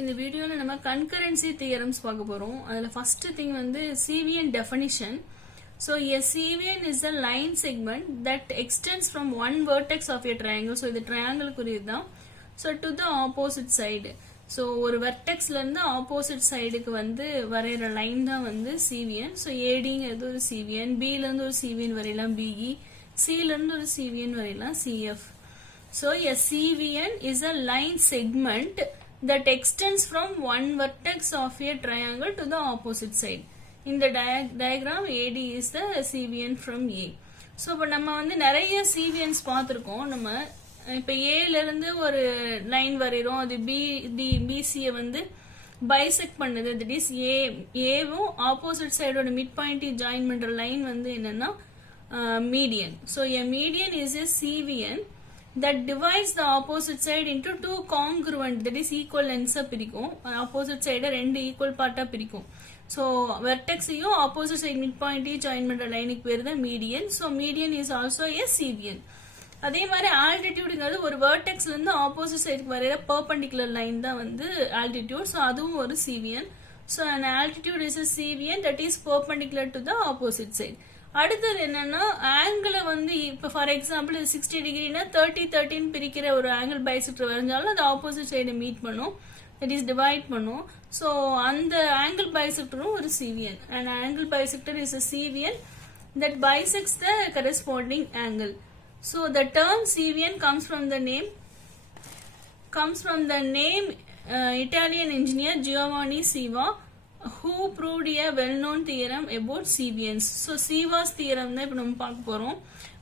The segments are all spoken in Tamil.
இந்த வீடியோல நம்ம concurrency theorems பார்க்க போறோம். அதுல first thing வந்து CVN definition. So a CVN is a line segment that extends from one vertex of a triangle. So இது triangle குறியதுதான். So to the opposite side. So ஒரு vertexல இருந்து opposite sideக்கு வந்து வரைகிற line தான் வந்து CVN. So ADங்கிறது ஒரு CVN, Bல இருந்து ஒரு CVN வரையலாம் BE, Cல இருந்து ஒரு CVN வரையலாம் CF. So a CVN is a line segment that extends from one vertex of a triangle to the opposite side. In the diagram, AD is the CVN from A. So, இப்போ நம்ம வந்து நிறைய CVNs பார்த்திருக்கோம். நம்ம இப்போ Aல இருந்து ஒரு லைன் வரைகிறோம், அது BCயை வந்து பைசெக்ட் பண்ணுது. that is Aவும் ஆப்போசிட் சைடோட மிட் பாயிண்ட் ஜாயின் பண்ற லைன் வந்து என்னன்னா median. So a median is a CVN that divides the opposite side into two congruent, that is equal lengths பிரிக்கும். opposite side ரெண்டு equal part பிரிக்கும். So vertex யும் opposite side midpoint join பண்ற லைனுக்கு பேரு தான் median. So median is also a CVN. அதே மாதிரி altitudeங்கிறது ஒரு vertexல இருந்து opposite sideக்கு வரைகிற perpendicular line தான் வந்து altitude. So அதுவும் ஒரு CVN. So an altitude is a CVN that is perpendicular to the opposite side. அடுத்தது என்னன்னா ஆங்கிள் வந்து இப்போ ஃபார் எக்ஸாம்பிள் 60 டிகிரினா 30-30 பிரிக்கிற ஒரு ஆங்கிள் பைசெக்டர் வரைஞ்சாலும் அது ஆப்போசிட் சைடு மீட் பண்ணும், தட் இஸ் டிவைட் பண்ணும். ஸோ அந்த ஆங்கிள் பைசெக்டரும் ஒரு CVN. And angle bisector is a CVN that bisects the corresponding angle. So the term CVN comes from the name Italian engineer Giovanni Siva, who proved a well-known theorem about CVNs. So Siva's theorem தான் இப்போ நம்ம பார்க்க போறோம்.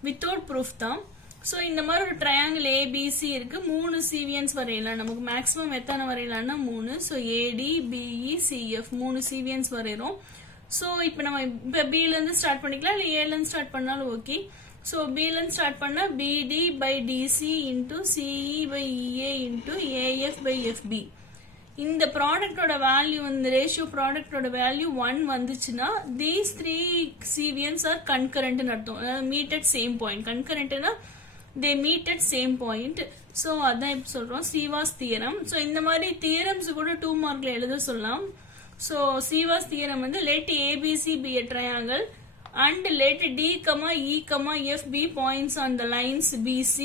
Without proof தான். So இந்த மாதிரி ஒரு triangle ABC இருக்கு, 3 CVNs வரையலாம். நமக்கு மேக்ஸிமம் எத்தனை வரையலாம்னா 3. So AD, BE, CF 3 CVNs வரையறோம். So இப்போ நம்ம இப்போ B ல இருந்து ஸ்டார்ட் பண்ணிக்கலாம், இல்ல A ல இருந்து ஸ்டார்ட் பண்ணாலும் ஓகே. So B ல இருந்து ஸ்டார்ட் பண்ணா BD by DC into CE by EA into AF by FB. இந்த ப்ராடக்டோட வேல்யூ இந்த ரேஷியோ ப்ராடக்டோட வேல்யூ 1 வந்துச்சுன்னா these 3 CVNs are concurrent ன்னு அர்த்தம். அதாவது meet at same point. concurrentனா they meet at same point. So அதான் இப்ப சொல்றோம் Siva's theorem. So இந்த மாதிரி தியரம்ஸ் கூட 2 மார்க்ல எழுத சொல்லலாம். So Siva's theorem வந்து let ABC be a triangle and let D, E, F be points on the lines BC,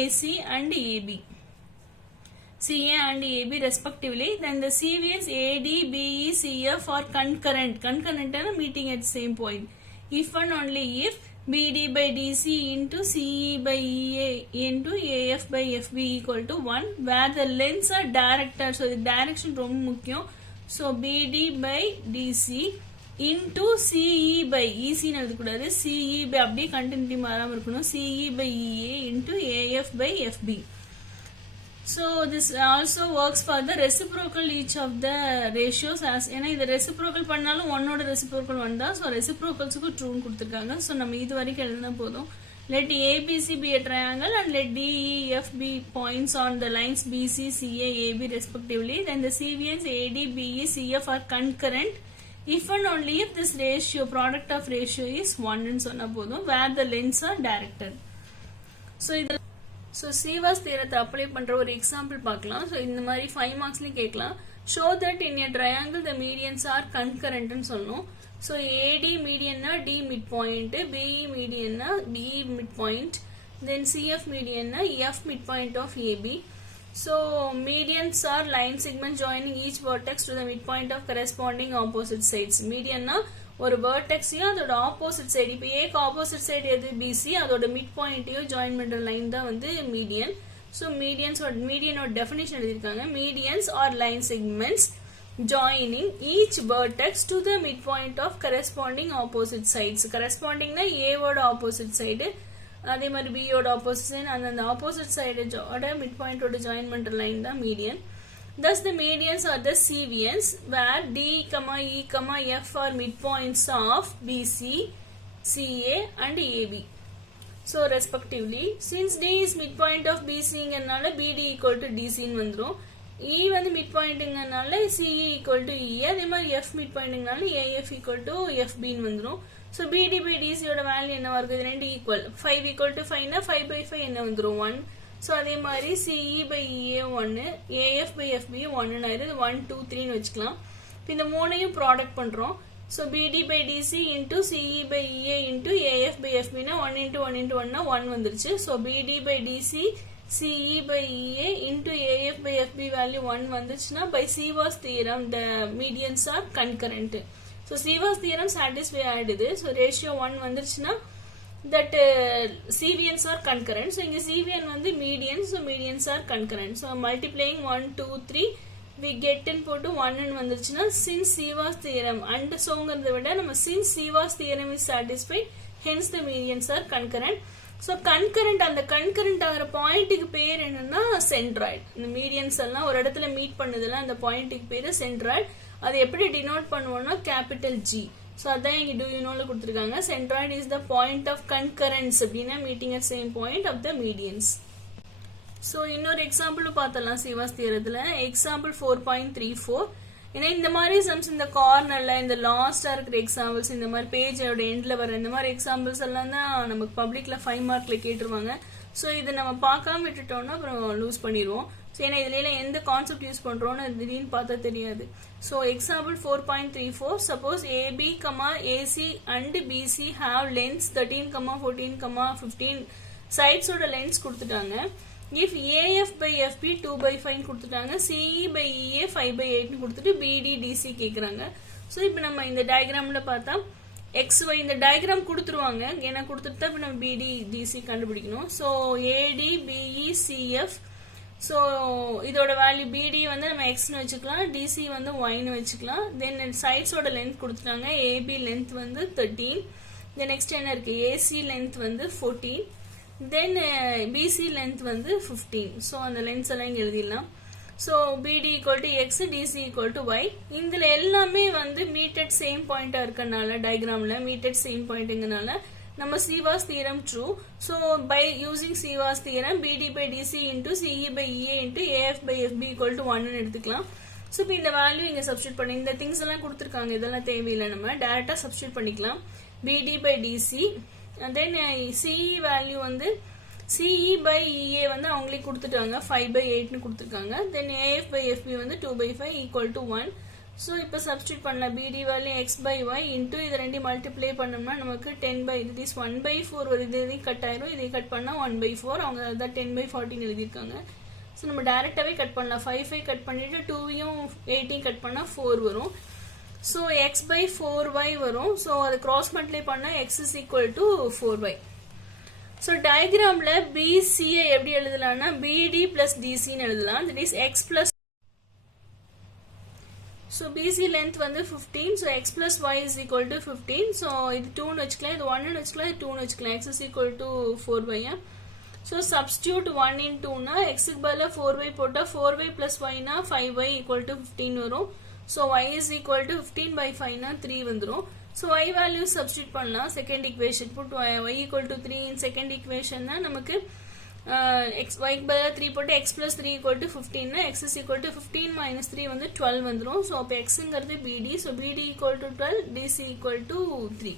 AC and AB. CA and AB respectively. Then the CVNs AD, BE, CF are concurrent. Concurrent and meeting at same point. If and only if BD by DC into CE by EA into AF by FB equal to 1, where the lengths are directed. So the direction ரொம்ப முக்கியம். So BD by DC into CE by EC ன்னு எழுதக்கூடாது, CE by அப்படியே கண்டினியூட்டி மாறாம இருக்கணும், CE by EA into AF by FB. So this also works for the reciprocal each of the ratios as ஏன்னா இது reciprocal பண்ணாலும் 1ஓட reciprocal 1 தான். So reciprocalsக்கு true கொடுத்திருக்காங்க. So நம்ம இது வரைக்கும் எழுதினா போதும். Let ABC be a triangle and let DEF be points on the lines BC, CA, AB respectively. Then the CVNs AD, BE, CF are concurrent if and only if this ratio, product of ratio is 1 ன்னு சொன்னா போதும், where the lengths are directed. So Siva's theorத்தை அப்ளை பண்ற ஒரு எக்ஸாம்பிள் பார்க்கலாம். ஸோ இந்த மாதிரி 5 மார்க்ஸ்லயும் கேட்கலாம். Show that in a triangle the medians are கன்கரண்ட்னு சொல்லணும். ஸோ ஏடி மீடியன்னா டி மிட் பாயிண்ட், பிஇ மீடியன்னா BE mid point, then CF மீடியன்னா F mid point of AB. So medians are line segment joining each vertex to the mid point of corresponding opposite sides. மீடியன்னா ஒரு வெர்டெக்ஸையும் அதோட ஆப்போசிட் சைடு, இப்போ ஏக்கு ஆப்போசிட் சைடு எது பிசி, அதோட மிட் பாயிண்ட்டையும் ஜாயின் பண்ற லைன் தான் வந்து மீடியன். ஸோ மீடியனோட டெஃபினேஷன் எழுதியிருக்காங்க. Medians are line segments joining each vertex to the mid point of corresponding opposite sides. கரஸ்பாண்டிங்னா ஏவோட ஆப்போசிட் சைடு, அதே மாதிரி பியோட ஆப்போசிட் சைடு, அந்த ஆப்போசிட் சைடோட மிட் பாயிண்டோட ஜாயின் பண்ற லைன் தான் median. Thus the medians are the CVNs where D, E, F are midpoints of BC, CA and AB. So respectively, since D is midpoint of BC ங்கறனால BD equal to DC ன்னு வந்துரும். E வந்து midpointங்கறனால CE equal to E, அதே மாதிரி F midpointங்கறனால AF equal to FB ன்னு வந்துரும். So BD by DC யோட வேல்யூ என்ன வருது? இது ரெண்டு ஈக்குவல். 5 equal to 5 னா 5 by 5 என்ன வந்துரும்? 1. ஸோ அதே மாதிரி CE by EA 1, AF by FB 1 ஆயிரும். 1 2 3ன்னு வச்சுக்கலாம். இப்போ இந்த மூணையும் ப்ராடக்ட் பண்றோம். So BD by DC into CE by EA into AF by எஃப்பினா 1 இன்டூ 1 இன்டூ 1னா 1 வந்துருச்சு. So BD by DC CE by EA into AF by FB value 1 வந்துச்சுன்னா by Ceva's theorem the medians are concurrent. So Ceva's theorem satisfy ஆயிடுது. ஸோ ரேஷியோ 1 வந்துருச்சுன்னா that CVNs are concurrent. So inga CVN வந்து medians, so medians are concurrent. So multiplying 1 2 3 we get in போட்டு 1 ன்னு வந்துருச்சுன்னா since Siva's theorem and soங்கிறத விட நம்ம since Siva's theorem is satisfied hence the medians are concurrent. So concurrent அந்த concurrent ஆகிற பாயிண்ட்டுக்கு பேர் என்னன்னா centroid. இந்த மீடியன்ஸ் எல்லாம் ஒரு இடத்துல மீட் பண்ணுதுல அந்த பாயிண்ட்டுக்கு பேரு centroid. அது எப்படி டினோட் பண்ணுவோம்னா கேபிட்டல் G. So அதான் இங்க do you knowல கொடுத்திருக்காங்க. Centroid is the point of concurrence அப்படின்னா meeting at same point of the medians. So இன்னொரு எக்ஸாம்பிள் பார்த்தலாம் Siva's தியரத்துல. எக்ஸாம்பிள் 4.34. ஏன்னா இந்த மாதிரி சம்ஸ் இந்த கார்னர்ல இந்த லாஸ்டா இருக்கிற எக்ஸாம்பிள்ஸ் இந்த மாதிரி பேஜோட எண்ட்ல வர இந்த மாதிரி எக்ஸாம்பிள்ஸ் எல்லாம் தான் நமக்கு பப்ளிக்ல 5 மார்க்ல கேட்டுருவாங்க. ஸோ இதை நம்ம பார்க்காம விட்டுட்டோம்னா அப்புறம் லூஸ் பண்ணிடுவோம். ஸோ ஏன்னா இதுல எந்த கான்செப்ட் யூஸ் பண்றோம்னு திடீர்னு பார்த்தா தெரியாது. So example 4.34 suppose AB comma AC and BC have lengths 13, 14, 15 சைட்ஸோட லென்ஸ் கொடுத்துட்டாங்க. இஃப் ஏஎஃப் பை எஃப்பி 2/5 கொடுத்துட்டாங்க, சிஇ பை இஏ 5/8 கொடுத்துட்டு பிடி டிசி கேட்குறாங்க. ஸோ இப்போ நம்ம இந்த டயக்ராம்ல பார்த்தா XY இந்த டயக்ராம் கொடுத்துருவாங்க. ஏன்னா கொடுத்துட்டு தான் இப்போ நம்ம பிடி டிசி கண்டுபிடிக்கணும். So AD BE CF. So இதோட வேல்யூ பிடி வந்து நம்ம எக்ஸ்னு வச்சுக்கலாம், டிசி வந்து ஒய்னு வச்சுக்கலாம். தென் சைட்ஸோட லென்த் கொடுத்துட்டாங்க. ஏபி லென்த் வந்து 13. தென் நெக்ஸ்ட் என்ன இருக்கு, ஏசி லென்த் வந்து 14. தென் பிசி லென்த் வந்து 15. ஸோ அந்த லென்ஸ் எல்லாம் இங்கே எழுதிடலாம். So BD equal to x, DC equal to y. இதுல எல்லாமே வந்து மீட்டட் சேம் பாயிண்டா இருக்கனால டயக்ராம்ல மீட்டட் சேம் பாயிண்ட்ங்கனால நம்ம Siva's theorem true. So by using Siva's theorem BD by DC into CE by EA into AF by FB equal to 1 ன்னு எடுத்துக்கலாம். ஸோ இப்போ இந்த வேல்யூ இங்க சப்ஸ்டியூட் பண்ணி இந்த திங்ஸ் எல்லாம் கொடுத்துருக்காங்க, இதெல்லாம் தேவையில்லை, நம்ம டைரக்டா சப்ஸ்டியூட் பண்ணிக்கலாம். BD by DC and then CE value வந்து CE by EA வந்து அவங்களே கொடுத்துட்டாங்க 5/8ன்னு கொடுத்துருக்காங்க. தென் AF by FB வந்து 2/5 equal to 1. ஸோ இப்போ சப்ஸ்டியூட் பண்ணலாம். BD value x by y into இது ரெண்டு மல்டிப்ளை பண்ணோம்னா நமக்கு 1/4 வருது. இதையும் கட் ஆயிரும், இதை கட் பண்ணா 1/4. அவங்க அதான் 10/14 எழுதியிருக்காங்க. ஸோ நம்ம டைரக்டாவே கட் பண்ணலாம். 5 கட் பண்ணிட்டு 2யும் 8யும் கட் பண்ணா 4 வரும். ஸோ x/4y வரும். ஸோ அதை கிராஸ் மல்டிப்ளை பண்ணா x is equal to 4y. So டயக்ராம்ல பிசியை எப்படி எழுதலாம்னா பிடி பிளஸ் டிசின்னு எழுதலாம். That is x plus. So BC length வந்து 15. So x plus y is equal to 15. So இது 2ன்னு வச்சுக்கலாம், இது 1ன்னு வச்சுக்கலாம், இது 2ன்னு வச்சுக்கலாம். x is equal to 4y. So substitute 1 in 2னா xக்கு பதிலா 4y போட்டா 4y plus y னா 5y equal to 15 வரும். So y is equal to 15/5 னா 3 வந்துரும். So y value substitute பண்ணலாம். Second equation put y equal to 3 in second equation னா நமக்கு y க்கு பதிலா 3 போட்டு x plus 3 equal to 15 னா x is equal to 15 minus 3 வந்து 12 வந்துரும். So அப்ப xங்கிறது BD. So BD equal to 12, DC equal to 3.